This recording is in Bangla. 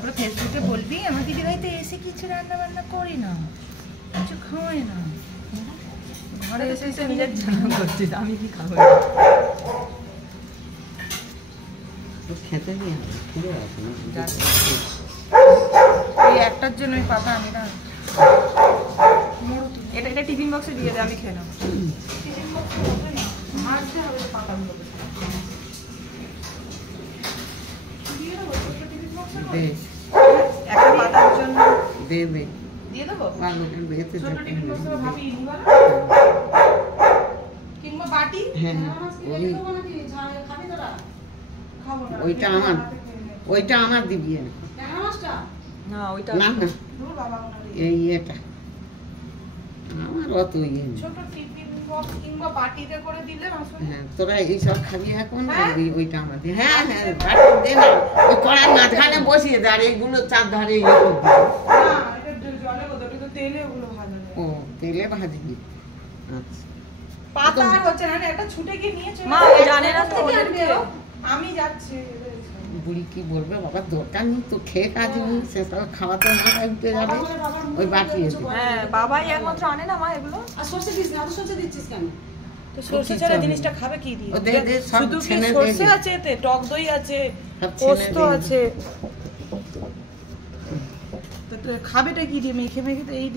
তারপরে ফেসবুকে বলবি আমার দিদিভাই তো এসে কিছু রান্না বান্না করি না, কিছু খাওয়াই না, ঘরে এসে এসে নিজের ঝাল করছিস, আমি কি খাবো? খেতে গিয়ে এই একটার জন্য ওই পাতা আমি না, এটা এটা টিফিন বক্সে দিয়ে দে, আমি খেয়ে নেবো। টিফিন বক্সে হবে না, মারতে হবে পাতাগুলো। একটা পাতার জন্য দিয়ে দেবো, ছোট টিফিন বক্সে ভাবি কিংবা বাটি। ওইটা আমার দিবি না, ওইটা না না এই এটা আমার অত ইয়ে ছোট টিফিন বক্স কিংবা বাটিতে করে দিলে। হ্যাঁ, তোরা এইসব খাবি এখন, ওইটা আমার দিয়ে। হ্যাঁ হ্যাঁ, বাটি দে না, ওই কড়াই মাঝখানে বসিয়ে দে, আর এইগুলো চার ধারে ইয়ে করবি। ও তেলে ভাজবি, আচ্ছা। পাতা আর হচ্ছে না, একটা ছুটে গিয়ে নিয়েছে মা, জানে না তো আমি যাচ্ছি। বুড়ি কি বলবে, বাবার দরকার নেই তো, খেয়ে কাজ নেই, সেসব খাওয়াতে মাথায় উঠে যাবে। ওই বাটি হ্যাঁ, বাবাই একমাত্র আনে না মা এগুলো। আর সরষে দিস না, আর সরষে দিচ্ছিস কেন? তো সরষে ছাড়া জিনিসটা খাবে কি দিয়ে? শুধু কি সরষে আছে, এতে টক দই আছে, পোস্ত আছে, তো খাবেটা কি দিয়ে? মেখে মেখে তো এই